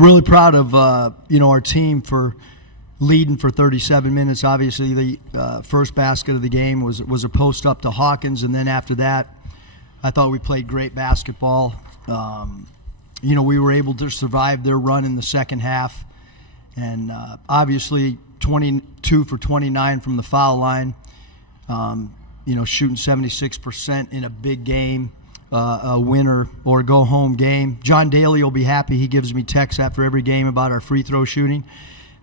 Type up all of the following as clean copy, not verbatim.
Really proud of our team for leading for 37 minutes. Obviously, the first basket of the game was a post up to Hawkins, and then after that, I thought we played great basketball. We were able to survive their run in the second half, and obviously 22 for 29 from the foul line. Shooting 76% in a big game, a winner or go home game. John Daly will be happy. He gives me texts after every game about our free throw shooting.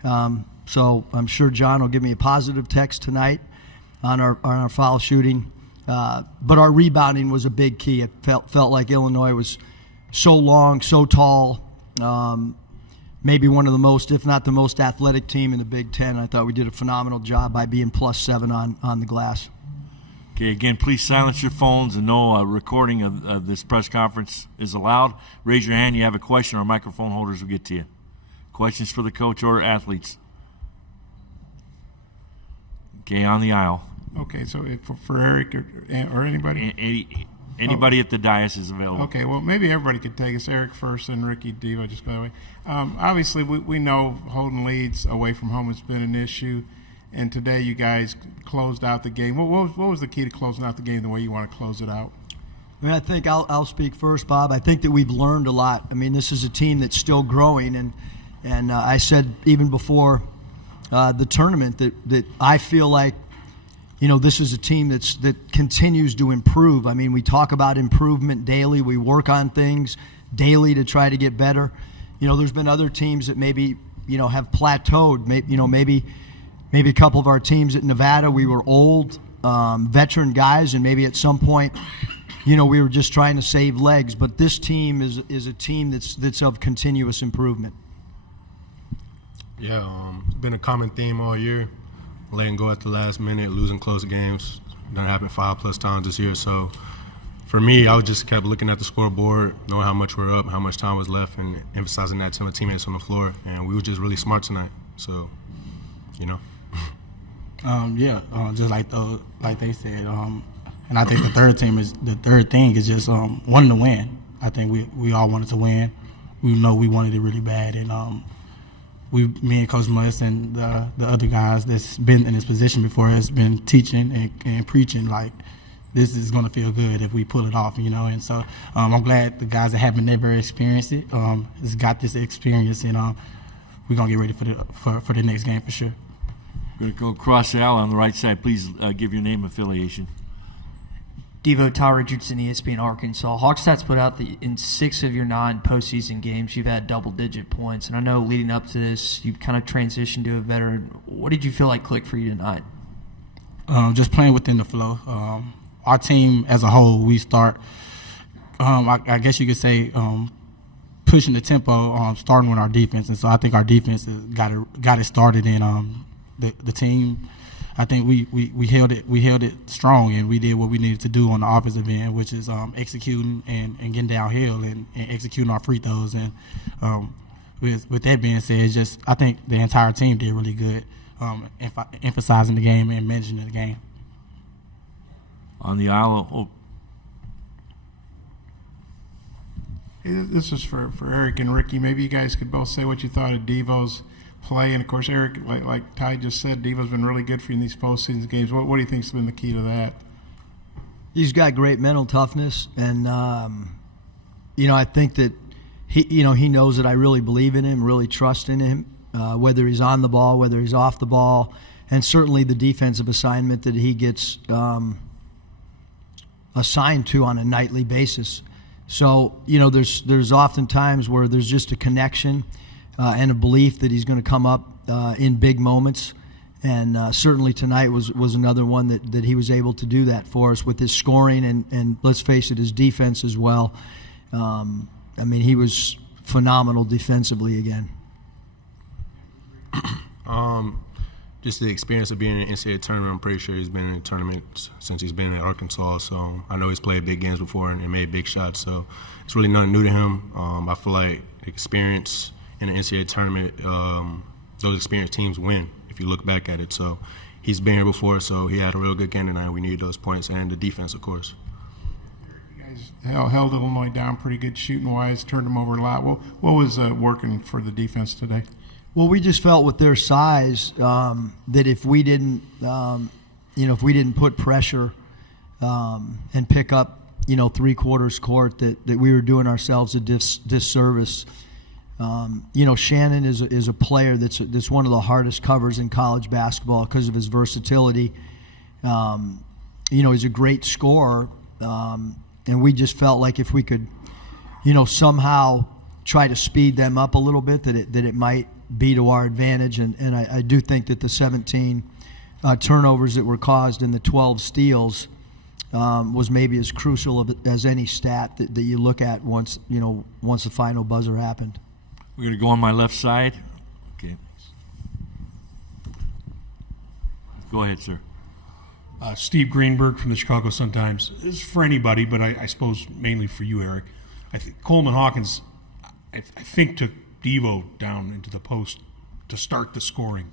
So I'm sure John will give me a positive text tonight on our foul shooting. But our rebounding was a big key. It felt like Illinois was so long, so tall, maybe one of the most, if not the most athletic team in the Big Ten. I thought we did a phenomenal job by being +7 on the glass. Okay, again, please silence your phones, and no recording of this press conference is allowed. Raise your hand. You have a question, our microphone holders will get to you. Questions for the coach or athletes? Okay, on the aisle. Okay, so for Eric or anybody? Anybody at the dais is available. Okay, well, maybe everybody could take us. Eric first and Ricky Devo, just by the way. Obviously, we know holding leads away from home has been an issue, and today you guys closed out the game. What was the key to closing out the game the way you want to close it out? I think I'll speak first, Bob. I think that we've learned a lot. this is a team that's still growing, and I said even before the tournament that I feel like this is a team that continues to improve. We talk about improvement daily. We work on things daily to try to get better. There's been other teams that maybe have plateaued. Maybe a couple of our teams at Nevada, we were old, veteran guys, and maybe at some point, we were just trying to save legs. But this team is a team that's of continuous improvement. Yeah, it's been a common theme all year. Letting go at the last minute, losing close games. That happened 5+ times this year. So for me, I just kept looking at the scoreboard, knowing how much we're up, how much time was left, and emphasizing that to my teammates on the floor. And we were just really smart tonight. So, just like they said. And I think the third thing is just wanting to win. I think we all wanted to win. We know we wanted it really bad, and me and Coach Muss and the other guys that's been in this position before has been teaching and preaching like this is going to feel good if we pull it off, And so I'm glad the guys that haven't never experienced it has got this experience, and we're going to get ready for the next game for sure. We're going to go across the aisle on the right side. Please give your name and affiliation. Devo, Ty Richardson, ESPN Arkansas. Hawkstats put out that in 6 of your 9 postseason games, you've had double-digit points. And I know leading up to this, you kind of transitioned to a veteran. What did you feel like clicked for you tonight? Just playing within the flow. Our team as a whole, we start, I guess you could say, pushing the tempo, starting with our defense. And so I think our defense got it started in the team. I think we held it strong, and we did what we needed to do on the offensive end, which is executing and getting downhill and executing our free throws. And with that being said, I think the entire team did really good, emphasizing the game and managing the game. On the aisle. This is for Eric and Ricky. Maybe you guys could both say what you thought of Devo's play. And, of course, Eric, like Ty just said, Devo's been really good for you in these postseason games. What do you think has been the key to that? He's got great mental toughness, and, I think that he knows that I really believe in him, really trust in him, whether he's on the ball, whether he's off the ball, and certainly the defensive assignment that he gets assigned to on a nightly basis. So, there's often times where there's just a connection and a belief that he's going to come up in big moments. And certainly tonight was another one that he was able to do that for us with his scoring and let's face it, his defense as well. He was phenomenal defensively again. Just the experience of being in an NCAA tournament. I'm pretty sure he's been in a tournament since he's been in Arkansas. So I know he's played big games before and made big shots. So it's really nothing new to him. I feel like experience in an NCAA tournament, those experienced teams win if you look back at it. So he's been here before, so he had a real good game tonight. We needed those points and the defense, of course. You guys held Illinois down pretty good shooting-wise, turned them over a lot. What was working for the defense today? Well, we just felt with their size that if we didn't, if we didn't put pressure and pick up, 3/4 court, that we were doing ourselves a disservice. Shannon is a player that's one of the hardest covers in college basketball because of his versatility. He's a great scorer, and we just felt like if we could, somehow try to speed them up a little bit, that it might be to our advantage. And I do think that the 17 turnovers that were caused in the 12 steals was maybe as crucial as any stat that you look at once the final buzzer happened. We're going to go on my left side. Okay. Go ahead, sir. Steve Greenberg from the Chicago Sun-Times. This is for anybody, but I suppose mainly for you, Eric. I think Coleman Hawkins, I think, took Devo down into the post to start the scoring,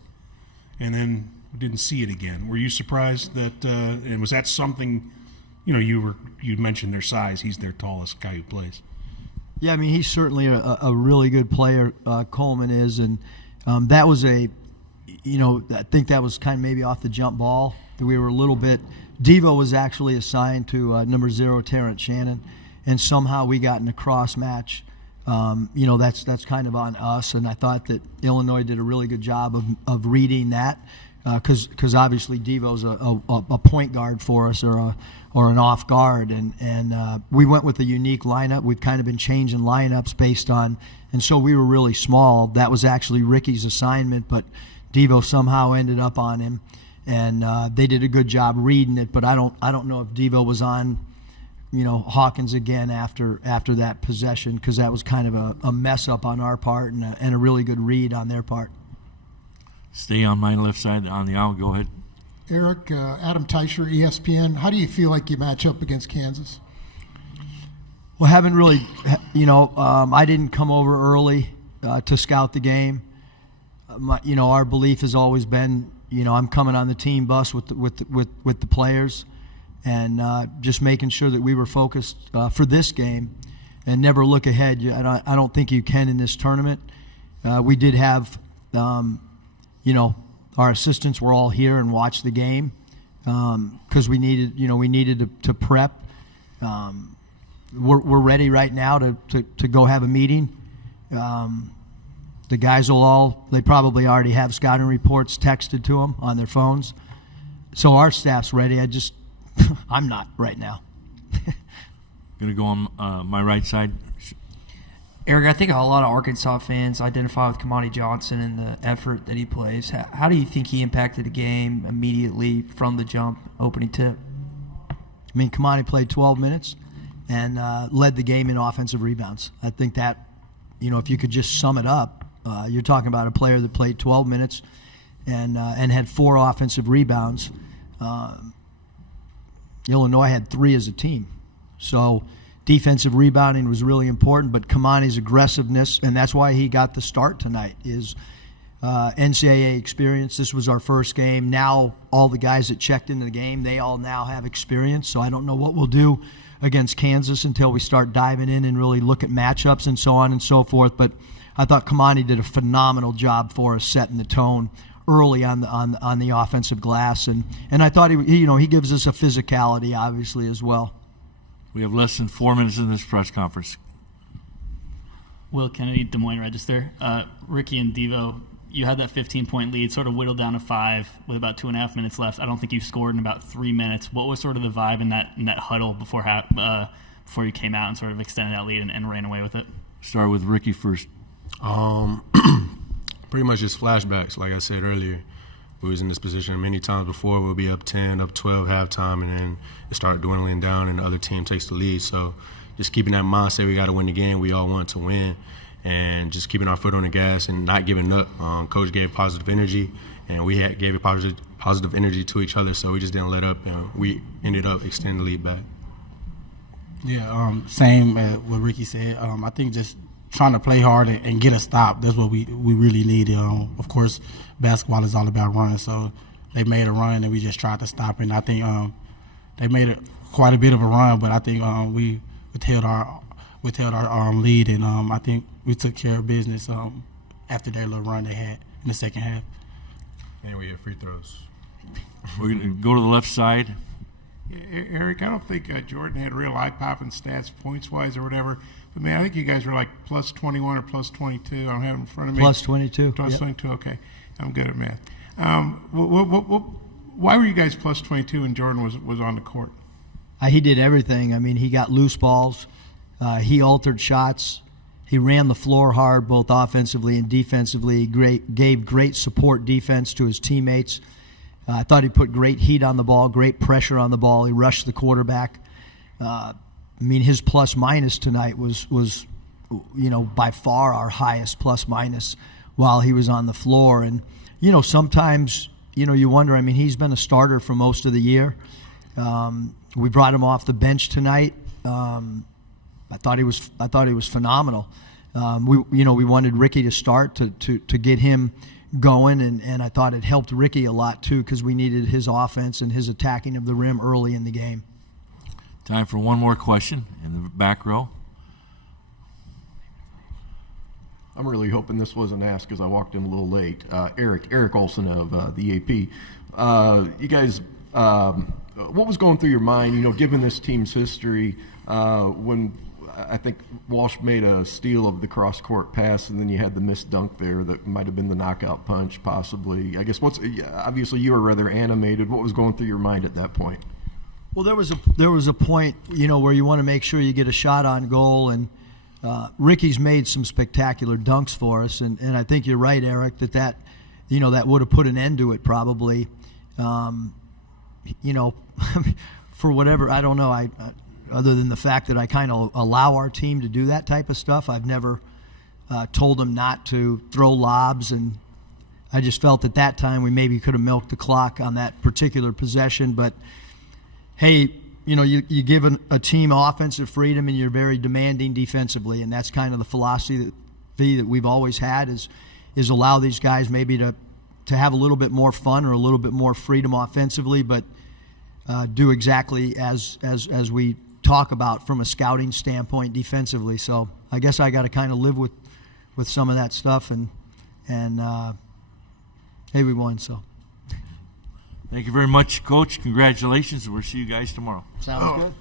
and then didn't see it again. Were you surprised that? And was that something? You mentioned their size. He's their tallest guy who plays. Yeah, I mean, he's certainly a really good player. Coleman is, and that was I think that was kind of maybe off the jump ball. That we were a little bit. Devo was actually assigned to number 0, Terrence Shannon, and somehow we got in a cross match. That's kind of on us, and I thought that Illinois did a really good job of reading that, because obviously Devo's a point guard for us, or an off guard, and we went with a unique lineup. We've kind of been changing lineups based on, and so we were really small. That was actually Ricky's assignment, but Devo somehow ended up on him, and they did a good job reading it. But I don't know if Devo was on, Hawkins again after that possession, because that was kind of a mess up on our part and a really good read on their part. Stay on my left side on the aisle. Go ahead. Eric, Adam Teicher, ESPN. How do you feel like you match up against Kansas? Well, haven't really, I didn't come over early to scout the game. Our belief has always been, I'm coming on the team bus with the players, and just making sure that we were focused for this game and never look ahead. And I don't think you can in this tournament. We did have, our assistants were all here and watched the game because we needed to prep. We're ready right now to go have a meeting. The guys they probably already have scouting reports texted to them on their phones. So our staff's ready. I'm not right now. Going to go on my right side. Eric, I think a lot of Arkansas fans identify with Kamani Johnson and the effort that he plays. How do you think he impacted the game immediately from the jump, opening tip? I mean, Kamani played 12 minutes and led the game in offensive rebounds. I think that, if you could just sum it up, you're talking about a player that played 12 minutes and had 4 offensive rebounds. Illinois had 3 as a team. So defensive rebounding was really important, but Kamani's aggressiveness, and that's why he got the start tonight, is NCAA experience. This was our first game. Now all the guys that checked into the game, they all now have experience. So I don't know what we'll do against Kansas until we start diving in and really look at matchups and so on and so forth. But I thought Kamani did a phenomenal job for us setting the tone early on the offensive glass, and I thought he gives us a physicality obviously as well. We have less than 4 minutes in this press conference. Will Kennedy, Des Moines Register. Ricky and Devo, you had that 15-point lead, sort of whittled down to 5 with about 2.5 minutes left. I don't think you scored in about 3 minutes. What was sort of the vibe in that huddle before you came out and sort of extended that lead and ran away with it? Start with Ricky first. Pretty much just flashbacks. Like I said earlier, we was in this position many times before. We'll be up 10, up 12 halftime, and then it started dwindling down, and the other team takes the lead. So just keeping that mindset, we got to win the game. We all want to win, and just keeping our foot on the gas and not giving up. Coach gave positive energy, and we gave positive energy to each other, so we just didn't let up, and we ended up extending the lead back. Yeah, same as what Ricky said. I think just trying to play hard and get a stop, that's what we really needed. Of course, basketball is all about running, so they made a run and we just tried to stop it. And I think they made quite a bit of a run, but I think we withheld our lead, and I think we took care of business after that little run they had in the second half. And we have free throws. We're going to go to the left side. Eric, I don't think Jordan had real eye-popping stats points-wise or whatever. But, man, I think you guys were like plus 21 or plus 22. I don't have it in front of me. Plus 22. Plus Yep. 22, okay. I'm good at math. Why were you guys plus 22 when Jordan was on the court? He did everything. I mean, he got loose balls. He altered shots. He ran the floor hard, both offensively and defensively. He gave great support defense to his teammates. I thought he put great heat on the ball, great pressure on the ball. He rushed the quarterback. I mean, his plus-minus tonight was by far our highest plus-minus while he was on the floor. And, sometimes, you wonder, I mean, he's been a starter for most of the year. We brought him off the bench tonight. I thought he was phenomenal. We wanted Ricky to start to get him going, and I thought it helped Ricky a lot too because we needed his offense and his attacking of the rim early in the game. Time for one more question in the back row. I'm really hoping this wasn't asked because I walked in a little late. Eric Olson of the AP. You guys, what was going through your mind, given this team's history, when I think Walsh made a steal of the cross-court pass, and then you had the missed dunk there that might have been the knockout punch, possibly. I guess obviously you were rather animated. What was going through your mind at that point? Well, there was a point, where you want to make sure you get a shot on goal, and Ricky's made some spectacular dunks for us, and I think you're right, Eric, that would have put an end to it probably. For whatever, I don't know, other than the fact that I kind of allow our team to do that type of stuff. I've never told them not to throw lobs, and I just felt at that time we maybe could have milked the clock on that particular possession. But, hey, you give a team offensive freedom and you're very demanding defensively, and that's kind of the philosophy that we've always had is allow these guys maybe to have a little bit more fun or a little bit more freedom offensively, but do exactly as we talk about from a scouting standpoint defensively. So I guess I got to kind of live with some of that stuff, and hey, we won. So thank you very much, Coach. Congratulations. We'll see you guys tomorrow. Sounds good.